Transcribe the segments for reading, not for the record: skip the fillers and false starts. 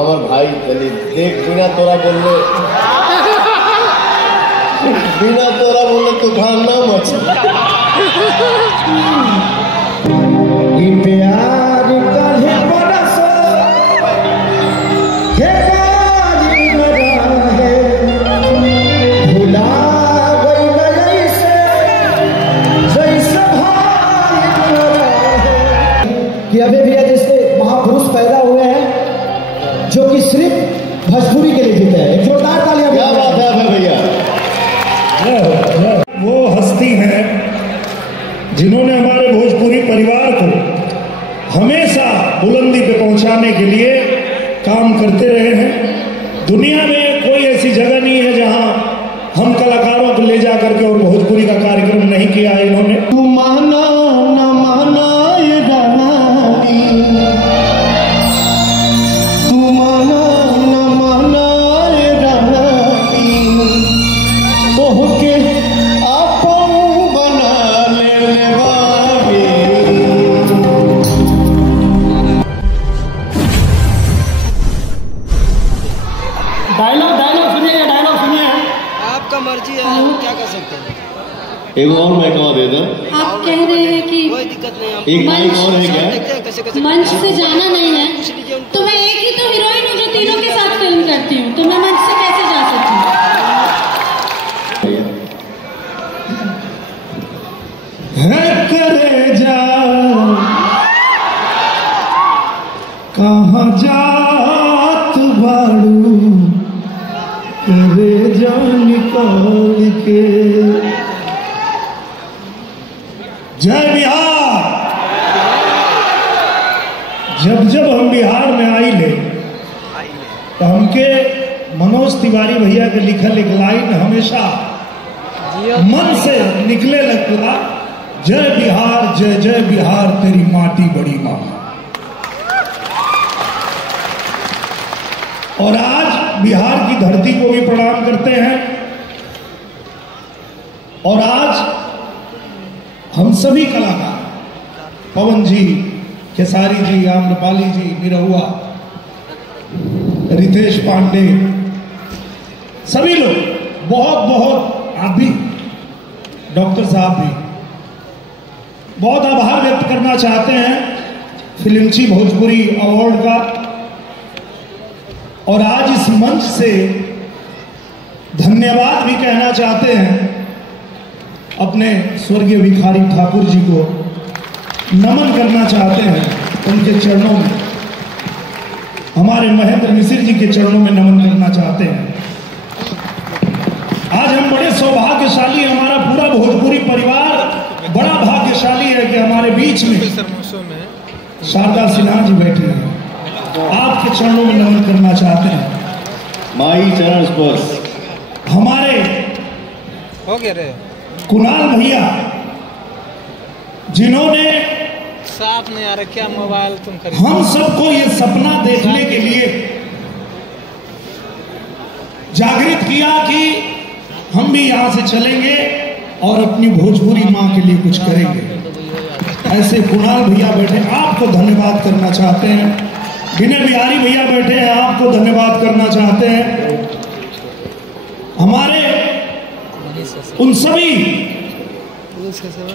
हमार भाई दलित देख बिना तोरा बोलने तूफान ना मचे। प्यार काहे बरसो हे बाजी मरा है भुला गई नई से जैसे भाई मरा है कि अभी भी जैसे महापुरुष पैदा हुए हैं जो कि सिर्फ भोजपुरी के लिए जीते हैं। एक जोरदार तालियां। क्या बात है भैया। वो हस्ती है जिन्होंने हमारे भोजपुरी परिवार को हमेशा बुलंदी पे पहुंचाने के लिए काम करते रहे हैं। दुनिया में कोई ऐसी जगह नहीं है जहां हम कलाकारों को ले जा करके और भोजपुरी का कार्यक्रम नहीं किया है इन्होंने। तू माना न माना ये गानी, तू माना न माना ये गानी, तो के आपन बना ले बाबी। डायलॉग सुनिए। आपका मर्जी है, हम क्या कर सकते हैं। एक और माइक और दे दो। आप कह रहे हैं कि कोई दिक्कत नहीं है। एक माइक और है क्या? कैसे मंच से जाना नहीं है तो मैं एक ही तो हीरोइन हूँ जो तीनों के साथ फिल्म करती हूँ, तो मैं मंच से कैसे जा सकती हूँ। करे जा कहाँ जात बाड़ू करे जा निकाल के। जय बिहार। जब हम बिहार में आई ले तो हमके मनोज तिवारी भैया के लिखल एक लाइन हमेशा मन से निकले लगता, जय बिहार जय जय बिहार तेरी माटी बड़ी माँ। और आज बिहार की धरती को भी प्रणाम करते हैं। और आज हम सभी कलाकार, पवन जी, खेसारी जी, आम्रपाली जी, निरहुआ, रितेश पांडे, सभी लोग बहुत आप भी, डॉक्टर साहब भी बहुत आभार व्यक्त करना चाहते हैं फिल्मची भोजपुरी अवार्ड का। और आज इस मंच से धन्यवाद भी कहना चाहते हैं अपने स्वर्गीय भिखारी ठाकुर जी को, नमन करना चाहते हैं उनके चरणों में, हमारे महेंद्र मिश्र जी के चरणों में नमन करना चाहते हैं। आज हम बड़े सौभाग्यशाली, हमारा पूरा भोजपुरी परिवार बड़ा भाग्यशाली है कि हमारे बीच में शारदा सिन्हा जी बैठे हैं। आपके चरणों में नमन करना चाहते हैं। माई चरण स्पर्श। हमारे हो गया रे कुणाल भैया जिन्होंने साफ नहीं आ रहा, क्या मोबाइल तुम कर हम सबको ये सपना देखने के लिए जागृत किया कि हम भी यहाँ से चलेंगे और अपनी भोजपुरी माँ के लिए कुछ करेंगे। ऐसे कुणाल भैया बैठे, आपको धन्यवाद करना चाहते हैं। विनय बिहारी भैया बैठे हैं, आपको धन्यवाद करना चाहते हैं। हमारे उन सभी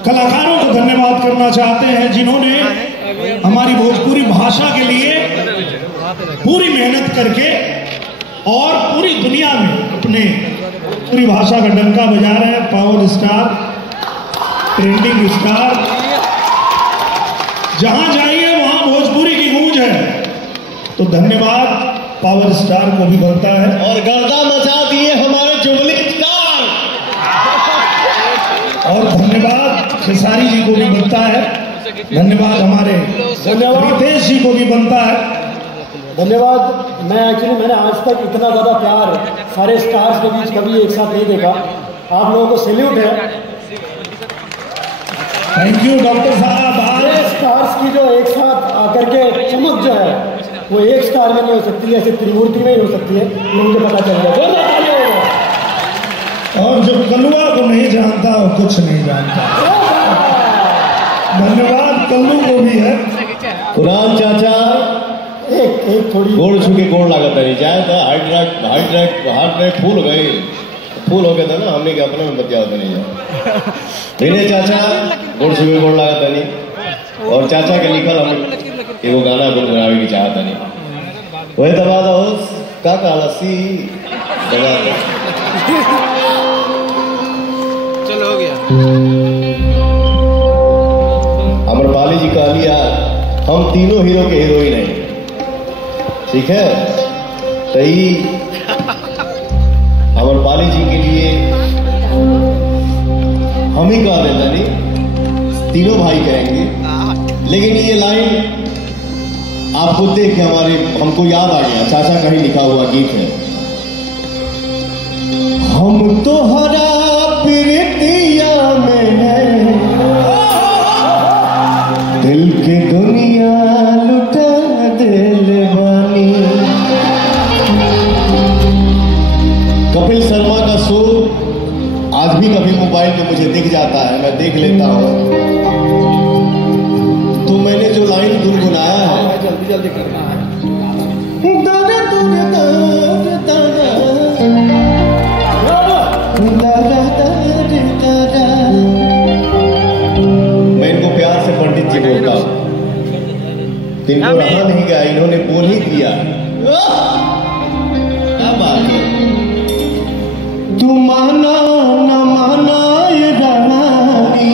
कलाकारों को धन्यवाद करना चाहते हैं जिन्होंने हमारी भोजपुरी भाषा के लिए पूरी मेहनत करके और पूरी दुनिया में अपने पूरी भाषा का डंका बजा रहे हैं। पावर स्टार, ट्रेंडिंग स्टार, जहां जाइए वहां भोजपुरी की गूंज है। तो धन्यवाद पावर स्टार को भी बनता है। और गर्दा मचा दिए हमारे जुबली स्टार। और धन्यवाद खेसारी जी को भी बनता है। धन्यवाद हमारे रितेश जी को भी बनता है। धन्यवाद। मैंने आज तक इतना ज़्यादा प्यार सारे स्टार्स के बीच कभी एक साथ नहीं देखा। आप लोगों को सैल्यूट है। थैंक यू डॉक्टर साहब। सारे स्टार्स की जो एक साथ आकर के चमक जो है वो एक स्टार में नहीं हो सकती है, ऐसे त्रिमूर्ति में ही हो सकती है। मुझे पता चल गया। और जो कलुआ को नहीं जानता वो कुछ नहीं जानता। धन्यवाद कल्लू को भी है। कुणाल चाचा एक थोड़ी गोड़ छू के गोड़ लागत नहीं जाए तो हार्ट रेट फूल गए, फूल हो गया था ना, हमने के अपने में बतिया होता नहीं जाए धीरे चाचा गोड़ छू के गोड़ लागत नहीं। और चाचा के लिखल हम एगो गाना गुनगुनावे की चाहता नहीं, वही दबा दो का लस्सी दबा दो। चलो हो गया। अमरपाली जी कह लिया हम तीनों हीरो के हीरोइन हैं, ठीक है। तो ही अमरपाली जी के लिए हम ही कह देता नहीं, तीनों भाई कहेंगे, लेकिन ये लाइन आपको देख के हमको याद आ गया, चाचा का ही लिखा हुआ गीत है। हम तो हरा प्रीतिया में है, दिल की दुनिया लुटा दिल बानी। कपिल शर्मा का शो आज भी कभी मोबाइल पे मुझे दिख जाता है, मैं देख लेता हूँ। तो मैंने जो लाइन गुनगुनाया है, जल्दी जल्दी करना है। मैं इनको प्यार से पंडित जी बोलता हूँ, इनको रहा नहीं गया, इन्होंने बोल ही दिया। क्या बात है, तू माना न माना ये रानी,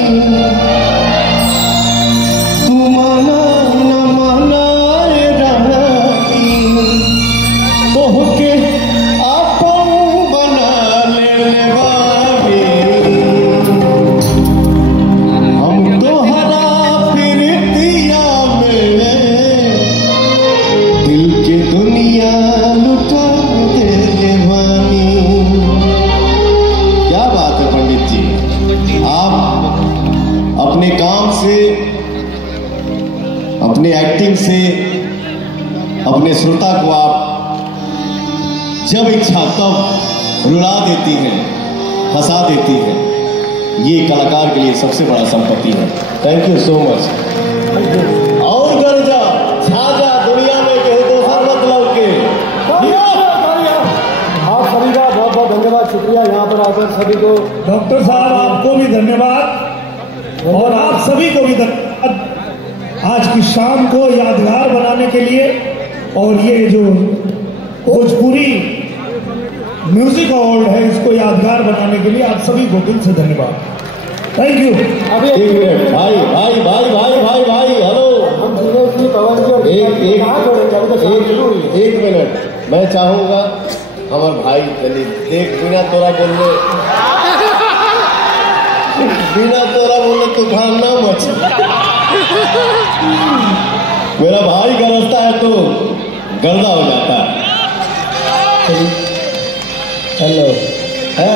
तू माना न माना ये रानी, तोह के आपन बना ले वाली। हम तो हरा फिरतिया में दिल की दुनिया लुटा दे वानी। क्या बात है पंडित जी, आप अपने काम से, अपने एक्टिंग से अपने श्रोता को आप जब इच्छा तब रुला देती हैं, हंसा देती हैं। ये कलाकार के लिए सबसे बड़ा संपत्ति है। Thank you so much. और गर्जा छाजा दुनिया में कहे तो हर मतलब के आप सभी का बहुत बहुत धन्यवाद, शुक्रिया यहाँ पर आकर सभी को। डॉक्टर साहब आपको भी धन्यवाद और आप सभी को भी धन्यवाद आज की शाम को यादगार बनाने के लिए, और ये जो भोजपुरी म्यूजिक अवार्ड है इसको यादगार बनाने के लिए आप सभी को दिल से धन्यवाद। Thank you. अभी एक मिनट भाई भाई भाई भाई भाई भाई हेलो, हम सीरियसली पवन जी और कहाँ छोड़ेंगे, अभी तो शाम शुरू हुई है। एक मिनट मैं चाहूंगा हमारे भाई चलिए देख, बिना तोरा बोले तूफान ना मचे। मेरा भाई का रास्ता है तो गर्दा हो जाता है। हेलो है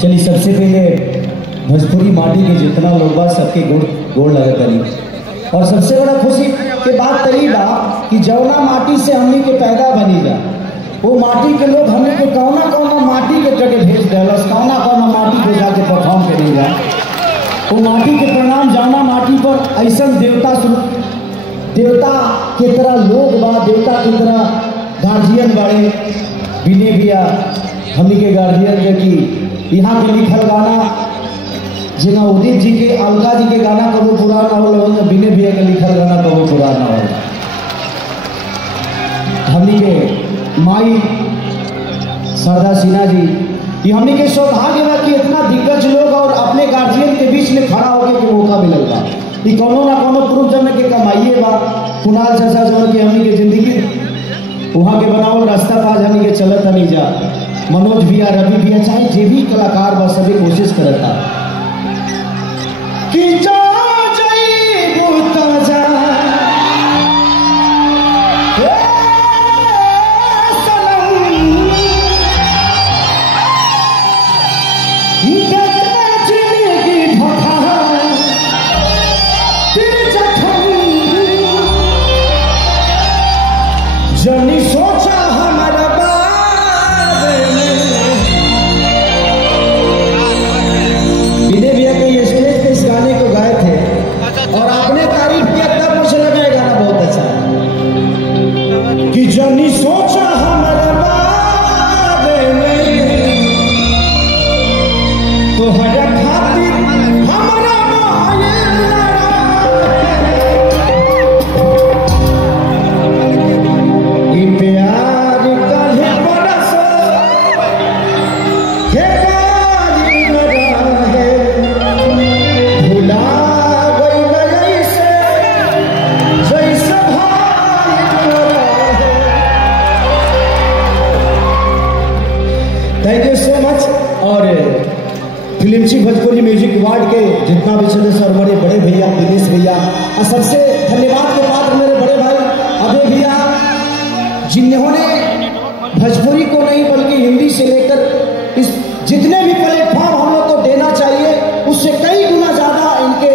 चलिए, सबसे पहले भोजपुरी माटी के जितना लोग बा सबके गोड़ लगा करी, और सबसे बड़ा खुशी के बात तरी बा कि जौना माटी से हमनी के पैदा बनी जा, वो माटी के लोग हमने के कौना कौना माटी के जगह भेज दिलस, कौना कौना माटी पे जाके परफॉर्म करी जा। वो माटी के प्रणाम, जौना माटी पर ऐसा देवता के तरह लोग बा, देवता की तरह गार्जियन बाड़े, बिने भैया हमनी के गार्जियन के कि यहाँ के लिखल गाना जिना उदित जी के, अलका जी के गाना कबो पुराना हो, बिने भैया के लिखल गाना कबो पुराना हो। हमनी के माई शारदा सिन्हा जी, ये हमनी के सौभाग्य बा कि इतना दिग्गज लोग और अपने गार्जियन के बीच में खड़ा होकर के मौका मिलल बा। ये कोनो ना कोनो पूर्व जन्म के कमाइए बा। कुणाल चाचा जो कि हमनी के जिंदगी वहाँ के बनावल रास्ता पास हमनी के चलत नहीं जा, मनोज भैया, रवि भैया, चाहे जे भी कलाकार बा सभी कोशिश करता कि जा जनी सोचा हमारा बारे में। विनय भैया के स्टेज पे इस गाने को गाया जितना भी सदस्य और बड़े बड़े भैया दिनेश भैया और सबसे धन्यवाद के पात्र मेरे बड़े भाई अभय भैया, जिन्होंने भोजपुरी को नहीं बल्कि हिंदी से लेकर इस जितने भी प्लेटफॉर्म हम लोग को देना चाहिए उससे कई गुना ज्यादा इनके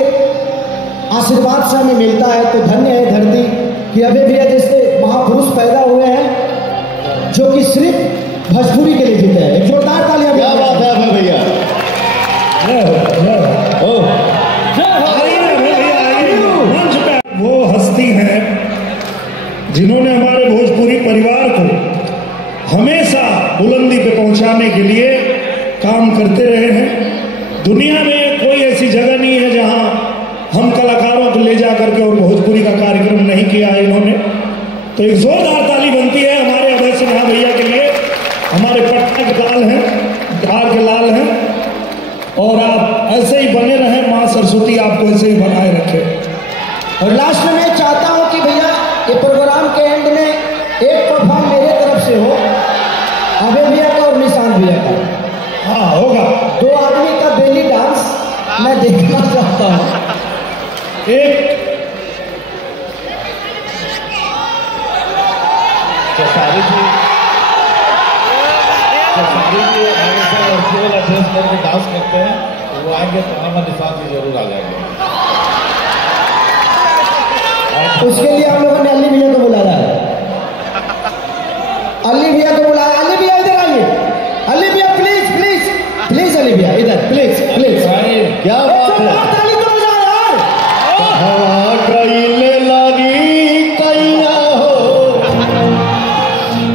आशीर्वाद से हमें मिलता है। तो धन्य है धरती कि अभय भैया जैसे महापुरुष पैदा हुए हैं जो कि सिर्फ भोजपुरी के लिए जीते हैं। एक जोरदार तालियां। क्या बात है अभय भैया। वो हस्ती हैं जिन्होंने हमारे भोजपुरी परिवार को हमेशा बुलंदी पे पहुंचाने के लिए काम करते रहे हैं। दुनिया में कोई ऐसी जगह नहीं है जहां हम कलाकारों को ले जा करके और भोजपुरी का कार्यक्रम नहीं किया है इन्होंने। तो एक जोरदार ताली बनती है हमारे अभय सिन्हा भैया के लिए। हमारे पटना के लाल हैं, बिहार के लाल हैं, और आप ऐसे ही बने रहें। माँ सरस्वती आपको ऐसे ही बनाए रखे। और लास्ट में मैं चाहता हूं कि भैया ये प्रोग्राम के एंड में एक परफॉर्म मेरे तरफ से हो, अभय भैया का और निशांत भैया का। हाँ होगा। दो आदमी का बेली डांस मैं देखना चाहता हूं। एक ड्रेस करके डांस करते हैं, तो वो आएंगे तो हम निशांत जी जरूर आ जाएंगे। उसके लिए हम लोगों ने अली भैया को बुलाया है। अली भैया को बुलाया। अली भैया इधर आइए। अली भैया प्लीज प्लीज प्लीज, अली भैया इधर प्लीज प्लीज। क्या बात है। हवा कइले लागी कैया हो,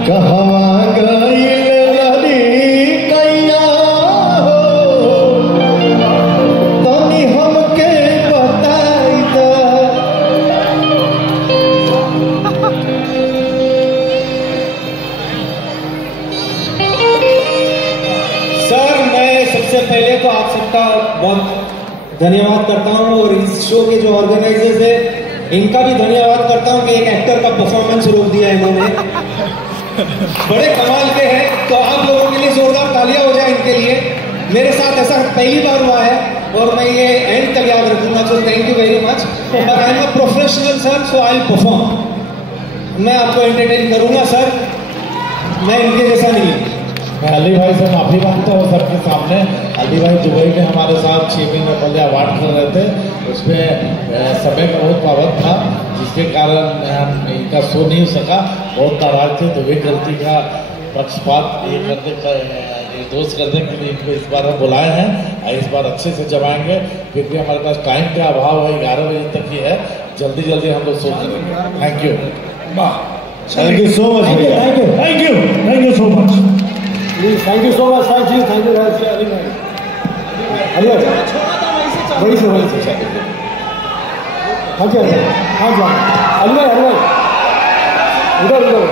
कहवा गइले लागी कैया हो, तनी हमके बताई दा। सर मैं सबसे पहले तो आप सबका बहुत धन्यवाद करता हूं और इस शो के जो ऑर्गेनाइजर्स है इनका भी धन्यवाद करता हूं कि एक एक्टर का परफॉर्मेंस रोक दिया इन्होंने। बड़े कमाल के हैं। तो आप लोगों के लिए जोरदार तालियां हो जाए इनके लिए। मेरे साथ ऐसा पहली बार हुआ है और मैं ये एंड तक याद रखूंगा। So thank you very much. और I am a professional sir, so I will perform. मैं आपको एंटरटेन करूंगा सर, मैं इनके जैसा नहीं हूँ। मैं अली भाई से माफी मांगता हूँ सबके सामने। अली भाई दुबई में हमारे साथ 6 महीने पहले अवार्ड कर रहे थे, उसमें समय का बहुत पाबंद था जिसके कारण इनका शो नहीं हो सका। बहुत नाराज थे, तो वे गलती का पक्षपात ये करने का निर्दोष करने के लिए इनको इस बार हम बुलाए हैं और इस बार अच्छे से जमाएंगे। फिर भी हमारे पास टाइम का अभाव है, 11 बजे तक ही है। जल्दी जल्दी हम लोग शो करेंगे। Thank you. Thank you so much. Thank you thank you thank you so much. Thank you so much. Thank you thank you वही से हाँ जी हाँ जी अली भाई उधर उधर